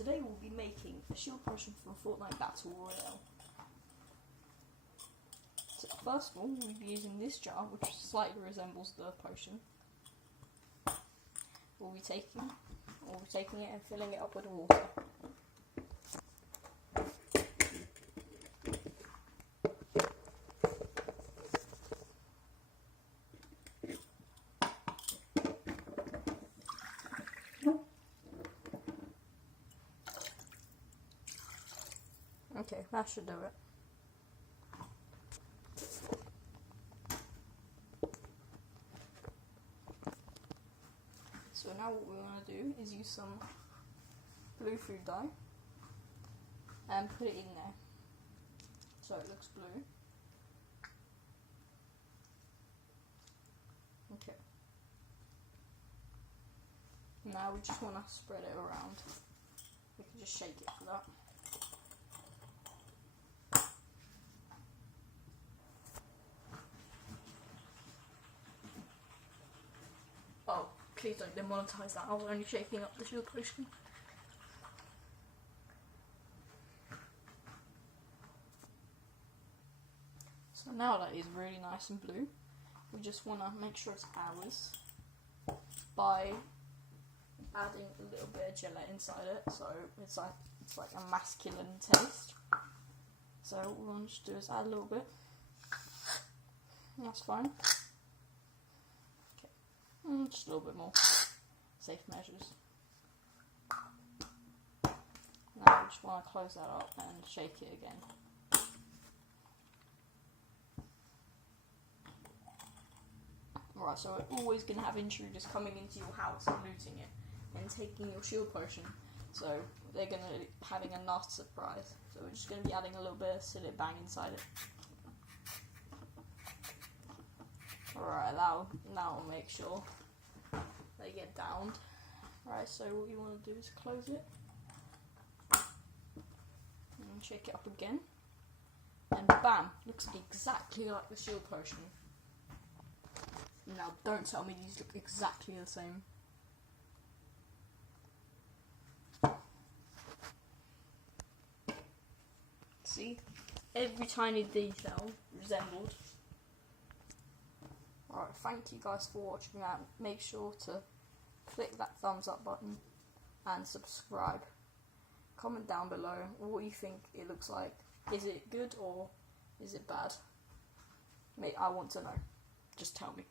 today we'll be making a shield potion from Fortnite Battle Royale. So first of all, we'll be using this jar, which slightly resembles the potion. We'll be taking it and filling it up with water. Okay, that should do it. So now what we want to do is use some blue food dye and put it in there so it looks blue. Okay. Now we just want to spread it around. We can just shake it for that. Oh, please don't demonetize that. I was only shaking up the shield potion. So now that is really nice and blue, we just want to make sure it's ours by adding a little bit of gelatin inside it, so it's like a masculine taste. So what we want to do is add a little bit. And that's fine. Just a little bit more. Safe measures. Now we just want to close that up and shake it again. Right, so we're always going to have intruders coming into your house and looting it and taking your shield potion. So they're going to be having a nasty surprise. So we're just going to be adding a little bit of Sillet Bang inside it. Alright, now we'll make sure they get downed. Right, so what you want to do is close it and shake it up again, and bam, looks exactly like the shield potion. Now don't tell me these look exactly the same. See, every tiny detail resembled. Alright, thank you guys for watching that. Make sure to click that thumbs up button and subscribe. Comment down below what you think it looks like. Is it good or is it bad? I want to know. Just tell me.